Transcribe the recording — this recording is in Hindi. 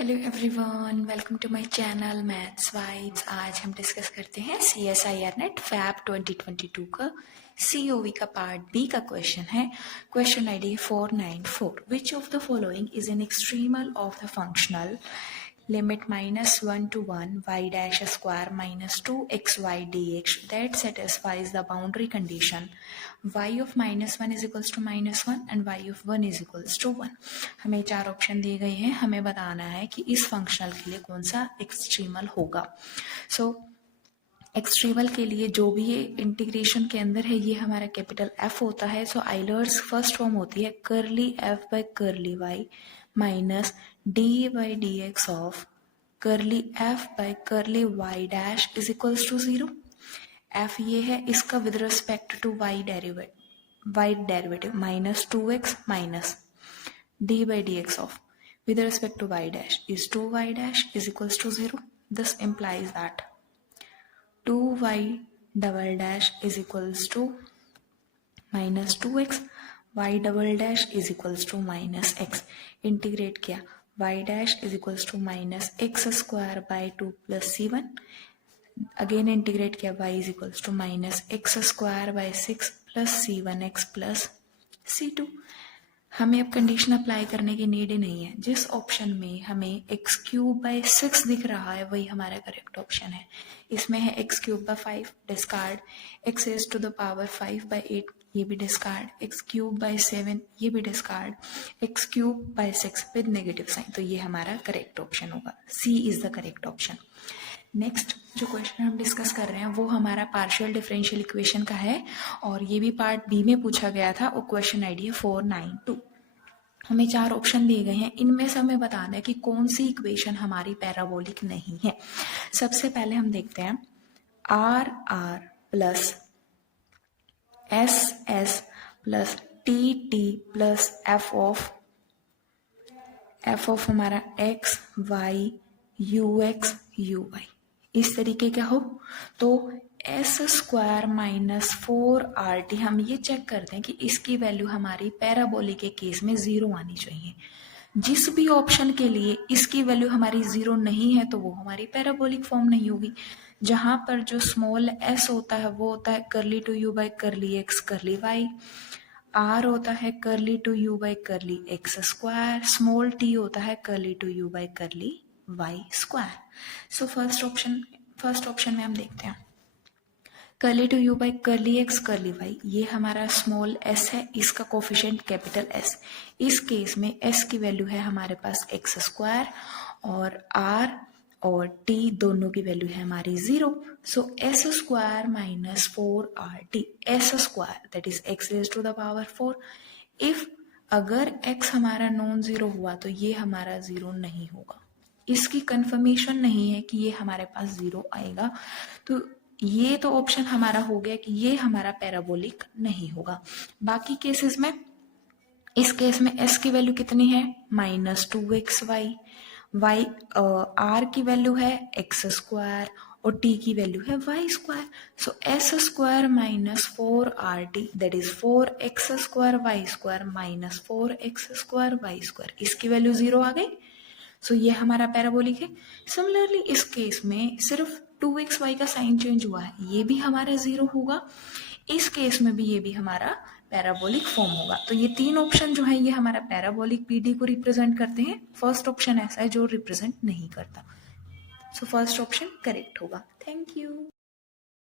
Hello everyone, welcome to my channel maths vibes. आज हम डिस्कस करते हैं CSIR नेट फैब 2022 का COV का पार्ट बी का क्वेश्चन है। Question ID 494। Which of the following is an extremal of the functional limit -1 to 1 y dash square minus 2xy dx that satisfies the boundary condition y of -1 is equals to -1 and y of 1 is equals to 1। हमें चार ऑप्शन दिए गए हैं, हमें बताना है कि इस फंक्शनल के लिए कौन सा एक्सट्रीमल होगा। एक्सट्रीमल के लिए जो भी ये इंटीग्रेशन के अंदर है ये हमारा कैपिटल F होता है। आइलर्स फर्स्ट फॉर्म होती है curly F by curly y minus D by D X of curly F by curly y dash is equals to 0। F ये है, इसका with respect to y derivative minus 2x minus D by D X of with respect to y dash is 2y dash is equals to 0. This implies that 2y double dash is equals to minus 2x, y double dash is equals to minus x. Integrate किया, y dash is equals to minus x square by 2 plus c1. Again integrate किया, y is equals to minus x square by 6 plus c1x plus c2. हमें अब कंडीशन अप्लाई करने की नीड ही नहीं है। जिस ऑप्शन में हमें x क्यूब बाई 6 दिख रहा है वही हमारा करेक्ट ऑप्शन है। इसमें है x cube by 5 discard, x raise to the power 5 by 8 ये भी डिस्कार्ड, x क्यूब बाई 7 ये भी discard, x cube by 6 with negative sign, तो ये हमारा करेक्ट ऑप्शन होगा। C is the correct option. Next जो क्वेश्चन हम डिस्कस कर रहे हैं वो हमारा पार्शियल डिफरेंशियल इक्वेशन का है और ये भी पार्ट बी में पूछा गया था और क्वेश्चन आईडी है 492। हमें चार ऑप्शन दिए गए हैं, इनमें से हमें बताना है कि कौन सी इक्वेशन हमारी पैराबोलिक नहीं है। सबसे पहले हम देखते हैं R R plus S S plus T T plus F of हमारा X Y U X U Y, इस तरीके का हो तो एस स्क्वायर माइनस 4RT हम ये चेक करते हैं कि इसकी वैल्यू हमारी पैराबोलिक के केस में 0 आनी चाहिए। जिस भी ऑप्शन के लिए इसकी वैल्यू हमारी 0 नहीं है तो वो हमारी पैराबोलिक फॉर्म नहीं होगी। जहां पर जो स्मॉल s होता है वो होता है curly two U by curly X curly Y, r होता है curly two U by curly X square, small t होता है curly two U by curly Y square. First option में हम देखते हैं curly two U by curly X curly Y, ये हमारा स्मॉल s है, इसका कोफिशिएंट कैपिटल S। इस केस में s की वैल्यू है हमारे पास एक्स स्क्वायर और r और t दोनों की वैल्यू है हमारी 0। s स्क्वायर माइनस 4RT s स्क्वायर that is x raise to the power 4। If अगर x हमारा नॉन जीरो हुआ तो ये हमारा 0 नहीं होगा। इसकी कंफर्मेशन नहीं है कि ये हमारे पास 0 आएगा, तो ये तो ऑप्शन हमारा हो गया कि ये हमारा पैराबोलिक नहीं होगा। बाकी केसेस में इस केस में s की वैल्यू कितनी है -2xy, y r की वैल्यू है x स्क्वायर और t की वैल्यू है y स्क्वायर। s स्क्वायर माइनस 4RT that is 4x square y square minus 4x square y square, इसकी वैल्यू 0 आ गई। ये हमारा पैराबोलिक है। सिमिलरली इस केस में सिर्फ 2xy का साइन चेंज हुआ है, ये भी हमारा 0 होगा। इस केस में भी ये भी हमारा पैराबोलिक फॉर्म होगा। तो ये तीन ऑप्शन जो है ये हमारा पैराबोलिक पीडी को रिप्रेजेंट करते हैं। फर्स्ट ऑप्शन ऐसा है जो रिप्रेजेंट नहीं करता। फर्स्ट ऑप्शन करेक्ट होगा। Thank you.